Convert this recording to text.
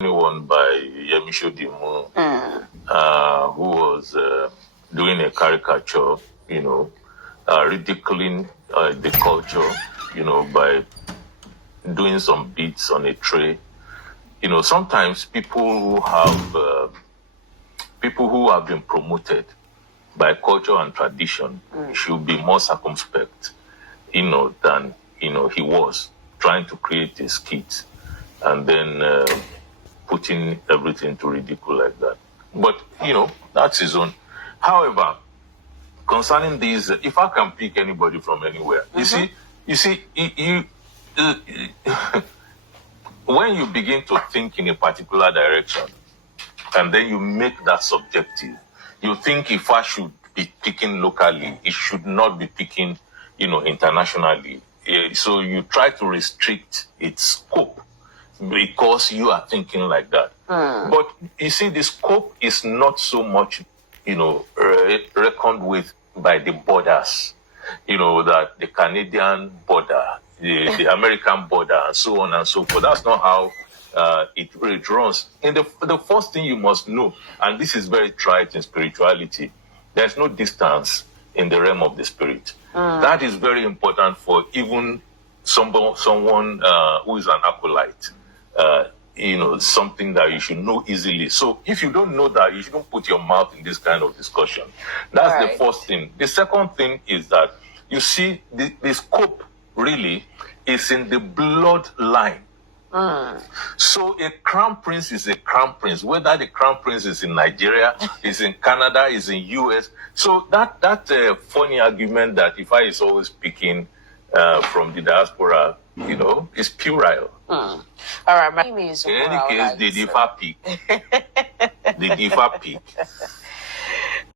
One by Yemisho Dimu, who was doing a caricature, ridiculing the culture, by doing some beats on a tray. Sometimes people who have been promoted by culture and tradition should be more circumspect, than he was trying to create a skit and then putting everything to ridicule like that. But that's his own. However, concerning these, if I can pick anybody from anywhere, you see, when you begin to think in a particular direction, and then you make that subjective, you think if I should be picking locally, it should not be picking, internationally. So you try to restrict its scope because you are thinking like that. But you see, the scope is not so much, reckoned with by the borders, that the Canadian border, the American border, and so on and so forth. That's not how it runs. And the first thing you must know, and this is very trite in spirituality, there's no distance in the realm of the spirit. That is very important for even someone who is an acolyte. Something that you should know easily. So if you don't know that, you shouldn't put your mouth in this kind of discussion. That's right. The first thing. The second thing is that, you see, the scope really is in the bloodline. So a crown prince is a crown prince, whether the crown prince is in Nigeria, is in Canada, is in US. So that funny argument that Ifa is always speaking from the diaspora, is puerile. All right, my name is in any case, the Ifa peak. The Ifa peak